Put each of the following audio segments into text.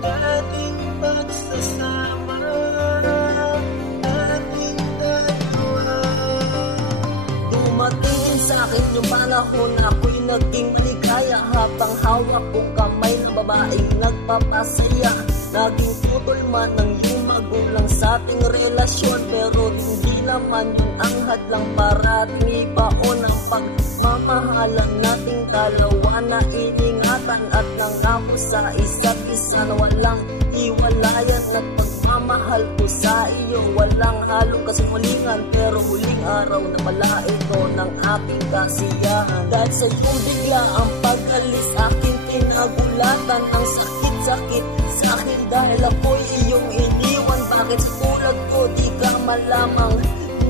ating pagsasama, ating dalawa. Dumating sa akin yung panahon na ako'y naging maligaya, habang hawak ko kamay ng babaeng nagpapasaya. Naging putol man ng iyong magulang sa ating relasyon, pero hindi naman yun ang hadlang para ating ibaon ang pagmamahalan nating dalawa na iningatan at nangako sa isa't isa na walang iwalayan. At pagmamahal ko sa iyo walang halo kasinungalingan, pero huling araw na pala ito ng ating kasiyahan. Dahil sa iyong bigla ang pag-alis, aking kinagulatan ang sakit sa akin dahil ako'y iyong iniwan. Bakit sa tulad ko di ka malamang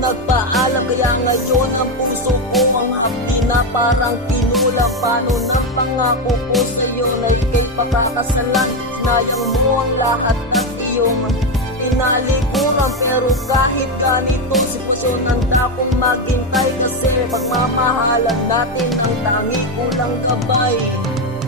nagpaalam? Kaya ngayon ang puso ko ang hapdi na parang pinulang. Paano ng pangako ko sa iyo na ika'y pakakasalan? Sinayang mo ang lahat at iyong pinalikuran, pero kahit ganitong sitwasyon handa akong maghintay, kasi pagmamahalan natin ang tangi kulang gabay.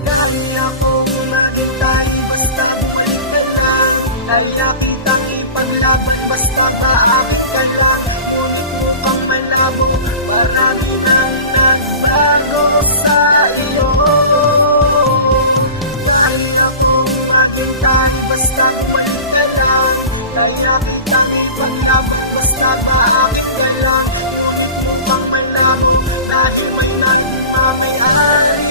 Kaya akong maghintay, basta buhay ka lang. Kaya kitang ipaglaban, basta kaakit ka lang. Ngunit mo pang malabo, marami nang nagbago sa iyo. Kaya akong maghintay, basta buhay ka lang. Kaya kitang ipaglaban, basta kaakit ka lang. Ngunit mo pang malabo, dahil may nagmamayari.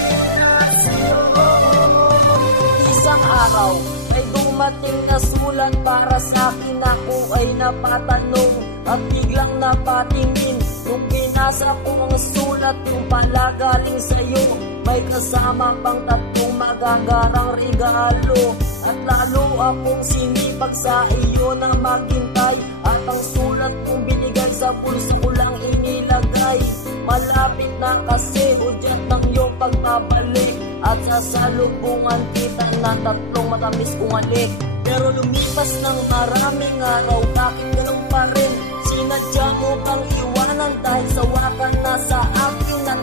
Isang araw ay dumating na sulat para sa akin, ako ay napatanong at biglang napatingin. Nung pinasa ko ang sulat, yung pala galing sa'yo, may kasama pang 3 magagarang regalo. At lalo akong sinipag sa iyo na maghintay, at ang sulat kong binigay sa pulso ko lang inilagay. Malapit na kasi hudyat ng iyong pagbabalik, at sasalubungan kita na 3 matamis kong halik. Pero lumipas ng maraming araw, bakit ganun pa rin? Sinadya mo kang iwanan dahil sawakan na sa akin. At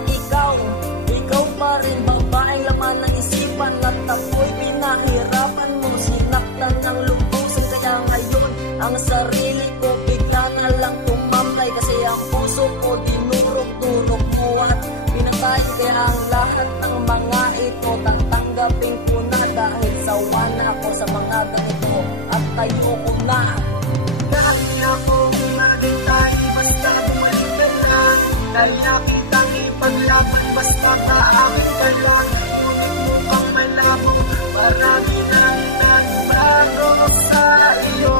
ikaw pa rin babaeng laman ng isipan, at ako'y pinahirapan mo, sinaktan ng lubusan. Kaya ngayon ang sarili ko bigla na lang tumamlay, kasi ang puso ko dinurok-turok mo at pinatay. Kaya ang lahat ng mga ito tatanggapin ko na, dahil sawa na ako sa mga ganito at tayo ko na. Kaya akong maghintay, basta bumalik ka lang. Kaya kitang ipaglaban, basta kaakit ka lang. Ngunit mo pang malabo, marami nang nagbago sa iyo.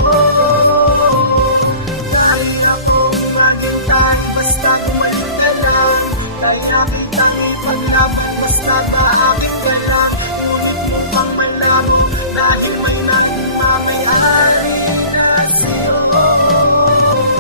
Kaya akong maghintay, basta bumalik ka lang. Kaya kitang ipaglaban, basta kaakit ka lang. Ngunit mo pang malabo, dahil may nagmamayari na sa'yo.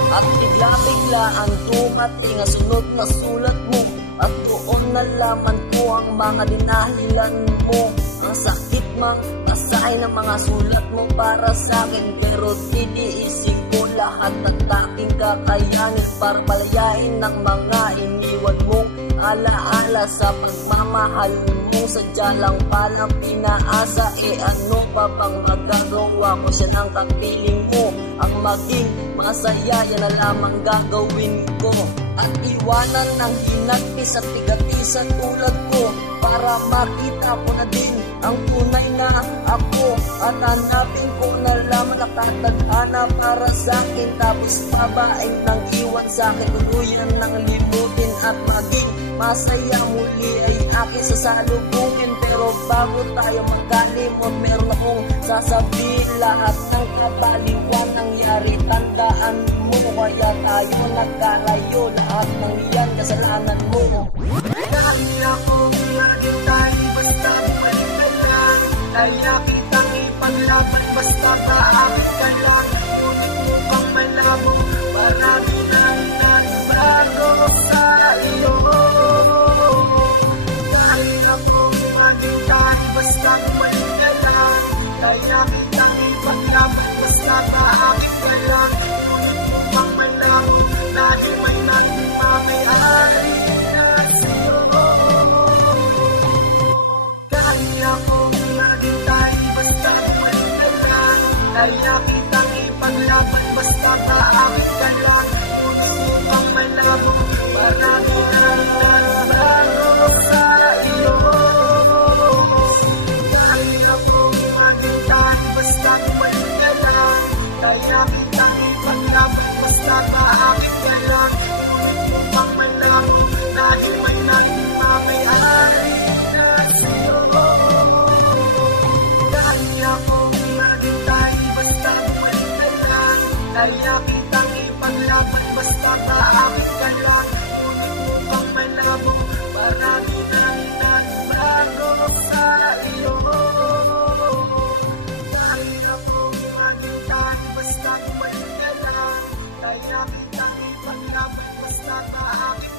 At bigla-bigla ang dumating ang sunod na sulat mo, at doon nalaman ko ang mga dinahilan mo. Ang sakit mang basahin ng mga sulat mo para sa akin, pero tiniisip ko lahat ng aking kakayanin para palayain ng mga iniwan mong alaala. Sa pagmamahal mo sadya lang palang pinaasa, ano pa bang magagawa ko? Siya ng kapiling mo, ang maging masaya, yan na lamang gagawin ko. At iwanan ng hinagpis at tigatisan tulad ko, para makita ko na din ang tunay na ako. At hanapin ko na lamang nakatadhana para sa akin. Tapos babaeng nang iwan sa akin, tuluyan ng limutin at maging masaya muli ay aking sasalubungin. Pero bago tayo magkalimot, meron akong sasabihin. Lahat ng kabaliwan nangyari, tandaan mo, kaya tayo nagkalayo. Lahat ng iyan kasalanan mo. Kaya akong maghintay, basta bumalik ka lang. Kaya kitang ipaglaban, basta kaakit ka lang. Ngunit mo pang malabo, marami nang nagbago sa iyo. Kaya akong maghintay, basta bumalik ka lang. Kaya kitang ipaglaban, basta kaakit ka lang. Ngunit mo pang malabo, dahil may nagmamayari na sa'yo. Kaya akong basta maakit ka lang. Ngunit upang malabo, marami nang nagbago sa iyo. Kaya kong maghintay, basta kumalit ka lang. Kaya kitang ipaglaban, basta maakit ka lang. Ngunit upang malabo, dahil may nagmamayari na sa'yo. Kaya kong maghintay, basta kumalit ka lang. Kaya kitang ipaglaban, basta maakit ka lang. Ngunit upang malabo, marami nang nagbago sa iyo. Kaya kong maghintay, basta kumalit ka lang. Kaya kitang ipaglaban, basta maakit